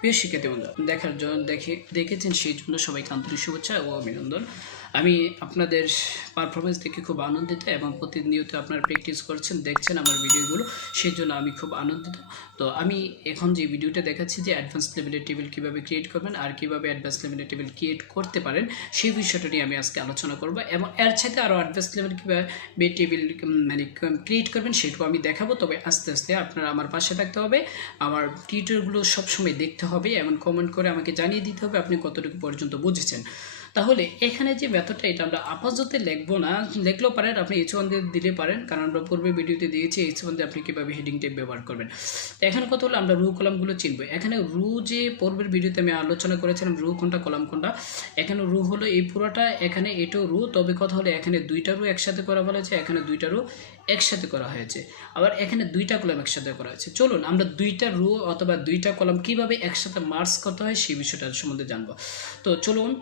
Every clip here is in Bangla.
প্রিয় শিক্ষার্থী বন্ধুরা, দেখার জন্য দেখেছেন সেই জন্য সবাইকে আন্তরিক শুভেচ্ছা ও অভিনন্দন। আমি আপনাদের পারফরমেন্স দেখে খুব আনন্দিত এবং প্রতিনিয়ত আপনারা প্র্যাকটিস করছেন, দেখছেন আমার ভিডিওগুলো, সেই জন্য আমি খুব আনন্দিত। তো আমি এখন যে ভিডিওটা দেখাচ্ছি যে অ্যাডভান্স লেভেলের টেবিল কীভাবে ক্রিয়েট করবেন আর কীভাবে অ্যাডভান্স লেভেলের টেবিল ক্রিয়েট করতে পারেন সেই বিষয়টা নিয়ে আমি আজকে আলোচনা করব, এবং এর সাথে আরও অ্যাডভান্স লেভেল কীভাবে টেবিল মানে ক্রিয়েট করবেন সেটাও আমি দেখাবো। তবে আস্তে আস্তে আপনারা আমার পাশে থাকতে হবে, আমার টিউটোরিয়ালগুলো সবসময় দেখতে হবে এবং কমেন্ট করে আমাকে জানিয়ে দিতে হবে আপনি কতটুকু পর্যন্ত বুঝেছেন। তাহলে এখানে যে মেথডটা এটা আমরা আপাতত লিখবো না, লিখলেও পারেন, আপনি H1 দিয়ে দিলে পারেন, কারণ আমরা পূর্বে ভিডিওতে দিয়েছি H1 দিয়ে আপনি কীভাবে হেডিং টেপ ব্যবহার করবেন। তো এখন কথা হলো আমরা রু কলামগুলো চিনবো। এখানে রু যে পূর্বের ভিডিওতে আমি আলোচনা করেছিলাম রু কোনটা কলাম কোনটা, এখানে রু হলো এই পুরোটা, এখানে এটাও রু। তবে কথা হলো এখানে দুইটা রু একসাথে করা বলেছে, এখানে দুইটা রু একসাথে করা হয়েছে, আবার এখানে দুইটা কলাম একসাথে করা হয়েছে। চলুন আমরা দুইটা রু অথবা দুইটা কলাম কিভাবে একসাথে মার্জ করতে হয় সেই বিষয়টা সম্বন্ধে জানবো। তো চলুন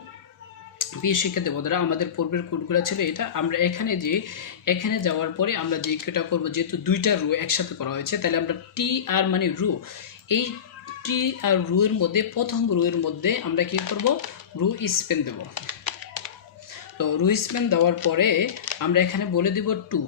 প্রিয় শিক্ষার্থী বন্ধুরা, আমাদের পূর্বের কোডগুলো ছিল এটা। আমরা এখানে যাওয়ার পরে আমরা যে এটা করবো, যেহেতু দুইটা রু একসাথে করা হয়েছে তাহলে আমরা টি আর মানে রু, এই টি আর রু এর মধ্যে প্রথম রু এর মধ্যে আমরা কি করব, রু স্পেন দেব। তো রু স্পেন দেওয়ার পরে আমরা এখানে বলে দিব 2।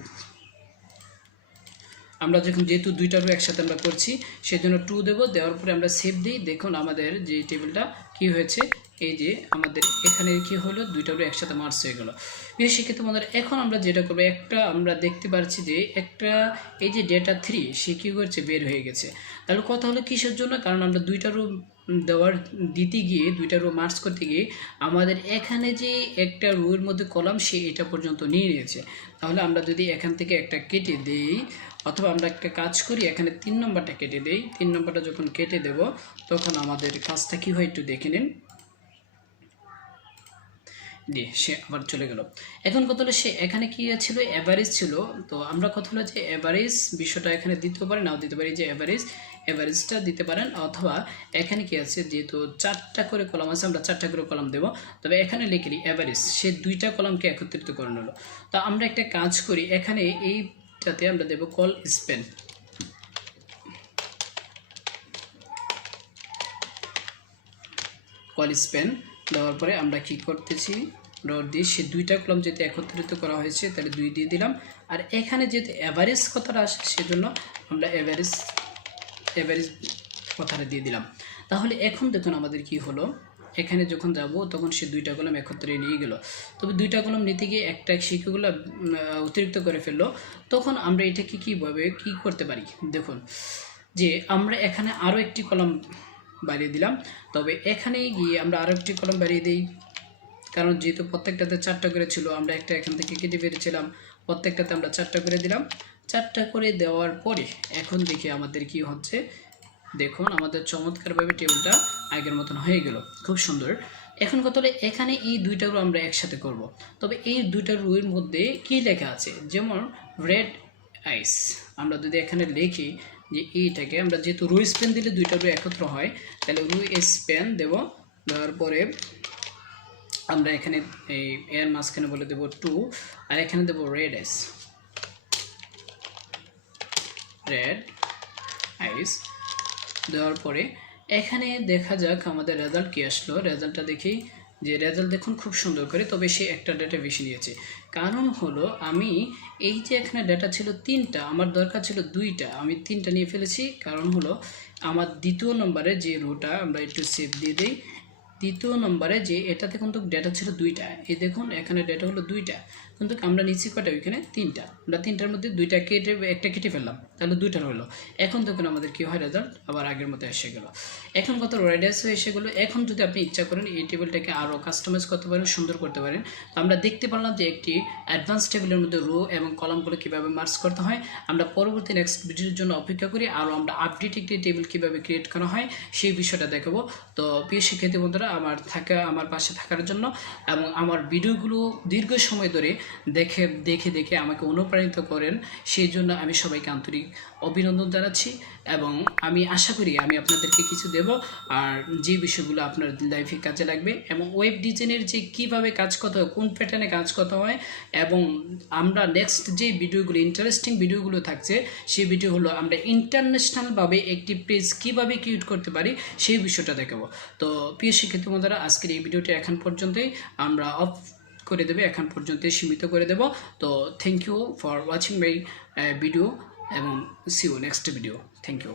আমরা যেহেতু দুইটা রো একসাথে আমরা করছি সেজন্য 2 দেবো। দেওয়ার পরে আমরা সেভ দিই। দেখুন আমাদের যে টেবিলটা কি হয়েছে, এই যে আমাদের এখানে কি হলো, দুইটা রো একসাথে মার্জ হয়ে গেল। প্রিয় শিক্ষার্থী বন্ধুরা, এখন আমরা যেটা করবো, একটা আমরা দেখতে পাচ্ছি যে একটা এই যে ডেটা 3 সে কী করছে, বের হয়ে গেছে। তাহলে কথা হলো কিসের জন্য, কারণ আমরা দুইটা রো দিতে গিয়ে দুইটা রো মার্জ করতে গিয়ে আমাদের এখানে যে একটা রোয়ের মধ্যে কলাম সে এটা পর্যন্ত নিয়ে নিয়েছে। তাহলে আমরা যদি এখান থেকে একটা কেটে দিই, অথবা আমরা একটা কাজ করি, এখানে 3 নম্বরটা কেটে দেই। 3 নম্বরটা যখন কেটে দেব তখন আমাদের কাজটা কী হয় একটু দেখে নিন। দিয়ে সে আবার চলে গেল। এখন কথা হলো সে এখানে কি ছিল, অ্যাভারেজ ছিল। তো আমরা কথা হলো যে অ্যাভারেজ বিষয়টা এখানে দিতে পারি, নাও দিতে পারি, যে অ্যাভারেজটা দিতে পারেন। অথবা এখানে কি আছে, যেহেতু 4টা করে কলাম আছে আমরা 4টা করে কলাম দেব। তবে এখানে লিখি অ্যাভারেজ, সে দুইটা কলামকে একত্রিত করে নিল। তো আমরা একটা কাজ করি, এখানে এইটাতে আমরা দেব কল স্পেন। কল স্পেন দেওয়ার পরে আমরা কি করতেছি, ডট দিয়ে সে দুইটা কলাম যেহেতু একত্রিত করা হয়েছে তাহলে 2 দিয়ে দিলাম। আর এখানে যেহেতু অ্যাভারেজ কথাটা আসে সেজন্য আমরা অ্যাভারেজ কথাটা দিয়ে দিলাম। তাহলে এখন দেখুন আমাদের কি হলো, এখানে যখন যাব তখন সে দুইটা কলাম একত্রে নিয়ে গেল। তবে দুইটা কলাম নিতে গিয়ে একটা শিক্ষকগুলো অতিরিক্ত করে ফেললো। তখন আমরা এটাকে কীভাবে কী করতে পারি, দেখুন যে আমরা এখানে আরও একটি কলাম বাড়িয়ে দিলাম। তবে এখানে গিয়ে আমরা আরও একটি কলাম বাড়িয়ে দিই, কারণ যেহেতু প্রত্যেকটাতে 4টা করে ছিল, আমরা একটা এখান থেকে কেটে বেরিয়েছিলাম, প্রত্যেকটাতে আমরা 4টা করে দিলাম। 4টা করে দেওয়ার পরে এখন দেখি আমাদের কি হচ্ছে, দেখুন আমাদের চমৎকারভাবে টেবিলটা আগের মতন হয়ে গেল, খুব সুন্দর। এখন কথা হলো এখানে এই দুইটা রো আমরা একসাথে করব। তবে এই দুইটা রোয়ের মধ্যে কি লেখা আছে, যেমন রেড আইস, আমরা যদি এখানে লিখি যে এইটাকে আমরা যেহেতু রু স্পেন দিলে দুইটা রো একত্র হয়, তাহলে রু স্পেন দেব। দেওয়ার পরে আমরা এখানে এই এর মাঝখানে বলে দেব 2, আর এখানে দেব রেড আইস দেওয়ার পরে এখানে দেখা যাক আমাদের রেজাল্ট কি আসলো। রেজাল্টটা দেখি, যে রেজাল্ট দেখুন খুব সুন্দর করে। তবে সে একটা ডেটা বেশি নিয়েছে, কারণ হলো আমি এই যে এখানে ডেটা ছিল 3টা, আমার দরকার ছিল 2টা, আমি 3টা নিয়ে ফেলেছি। কারণ হলো আমার দ্বিতীয় নম্বরে যে রোটা, আমরা একটু সেভ দিয়ে দিই, দ্বিতীয় নম্বরে যে এটাতে কিন্তু ডেটা ছিল 2টা, এই দেখুন এখানে ডেটা হলো 2টা, কিন্তু আমরা নিচ্ছি কটা, ওইখানে 3টা। আমরা 3টার মধ্যে 2টা কেটে একটা কেটে ফেললাম, তাহলে 2টা হলো। এখন দেখুন আমাদের কী হয়, রেজাল্ট আবার আগের মতো এসে গেল। এখন কত রেডিয়াস হয়ে এসে গেলো। এখন যদি আপনি ইচ্ছা করেন এই টেবিলটাকে আরও কাস্টমাইজ করতে পারেন, সুন্দর করতে পারেন। তো আমরা দেখতে পারলাম যে একটি অ্যাডভান্স টেবিলের মধ্যে রো এবং কলামগুলো কীভাবে মার্জ করতে হয়। আমরা পরবর্তী নেক্সট ভিডিওর জন্য অপেক্ষা করি, আরও আমরা আপডেট একটি টেবিল কীভাবে ক্রিয়েট করা হয় সেই বিষয়টা দেখাবো। তো প্রিয় শিক্ষার্থী বন্ধুরা, আমার পাশে থাকার জন্য এবং আমার ভিডিওগুলো দীর্ঘ সময় ধরে দেখে দেখে দেখে আমাকে অনুপ্রাণিত করেন, সেই জন্য আমি সবাইকে আন্তরিক অভিনন্দন জানাচ্ছি। এবং আমি আশা করি আমি আপনাদেরকে কিছু দেব, আর যে বিষয়গুলো আপনার লাইফে কাজে লাগবে, এবং ওয়েব ডিজাইনের যে কীভাবে কাজ করতে হয়, কোন প্যাটার্নে কাজ করতে হয়, এবং আমরা নেক্সট যে ভিডিওগুলো ইন্টারেস্টিং ভিডিওগুলো থাকছে, সেই ভিডিও হলো আমরা ইন্টারন্যাশনালভাবে একটি পেজ কীভাবে ক্রিয়েট করতে পারি সেই বিষয়টা দেখাবো। তো প্রিয় শিক্ষার্থী বন্ধুরা, আজকের এই ভিডিওটি এখন পর্যন্তই আমরা অফ করে দেবে, এখন পর্যন্তই সীমিত করে দেব। তো thank you for watching my video, এবং see you next video. Thank you.